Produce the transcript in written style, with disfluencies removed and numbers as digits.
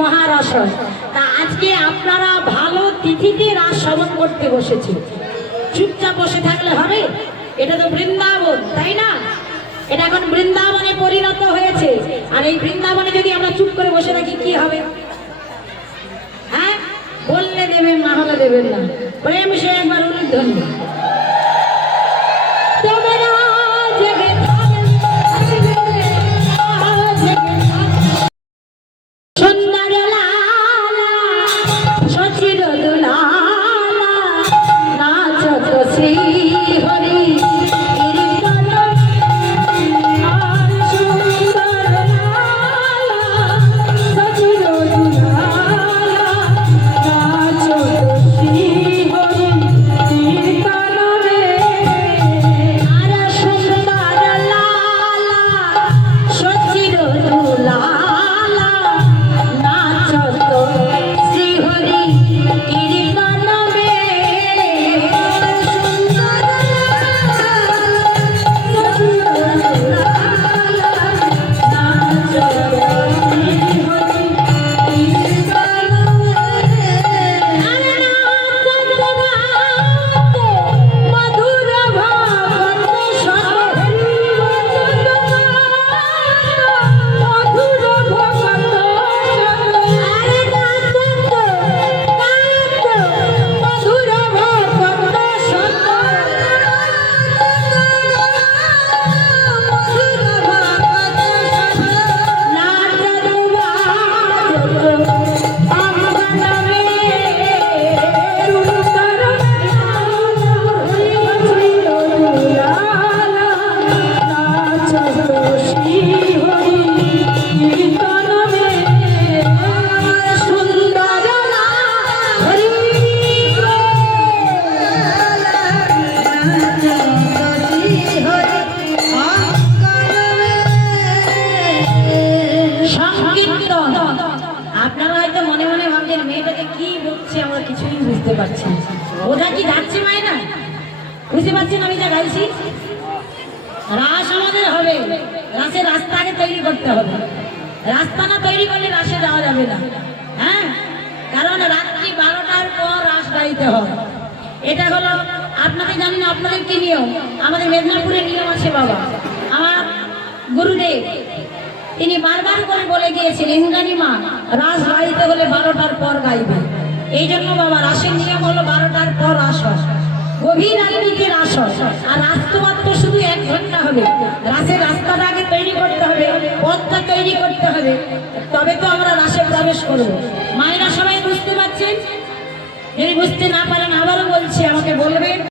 মহারসয়। তা আজকে আপনারা ভালো তিথিতে রাস শ্রবণ করতে বসেছে, চুপচাপ বসে থাকলে হবে? এটা তো বৃন্দাবন, তাই না? এটা এখন বৃন্দাবনে পরিণত হয়েছে। আর এই বৃন্দাবনে যদি আমরা চুপ করে বসে থাকি কি হবে? হ্যাঁ, বললে দেবেন, না হলে দেবেন না। প্রেম সে একবার উলুধ্বনি। আপনারা হয়তো মনে মনে ভাবছেন মেয়েটাকে কি বলছে, আমরা কিছুই বুঝতে পারছি না। ওটা কি যাচ্ছে মায়েরা? বুঝতে পারছেন আমি যা গাইছি? রাস আমাদের হবে, রাসের রাস্তা আগে তৈরি করতে হবে। রাস্তা না তৈরি করলে রাসে যাওয়া যাবে না। হ্যাঁ, কারণ রাত্রি 12টার পর রাস গাইতে হবে। এটা হলো আপনাদের, জানি না আপনাদের কি নিয়ম, আমাদের মেদিনীপুরের নিয়ম আছে। বাবা আমার গুরুদেব তিনি বারবার করে বলে গিয়েছেন, ইন্দ্রাণী মা রাস গাইতে হলে 12টার পর গাইবে। এই জন্য বাবা রাসের নিয়ম হলো 12টার পর রাস হয়, গভীর রাত্রিতে রাস হয়। আর রাস্তা মাত্র শুধু 1 ঘন্টা হবে। রাসের রাস্তাটা আগে তৈরি করতে হবে, পথটা তৈরি করতে হবে, তবে তো আমরা রাসে প্রবেশ করবো। মায়েরা সবাই বুঝতে পারছেন? যদি বুঝতে না পারেন আবারও বলছি, আমাকে বলবেন।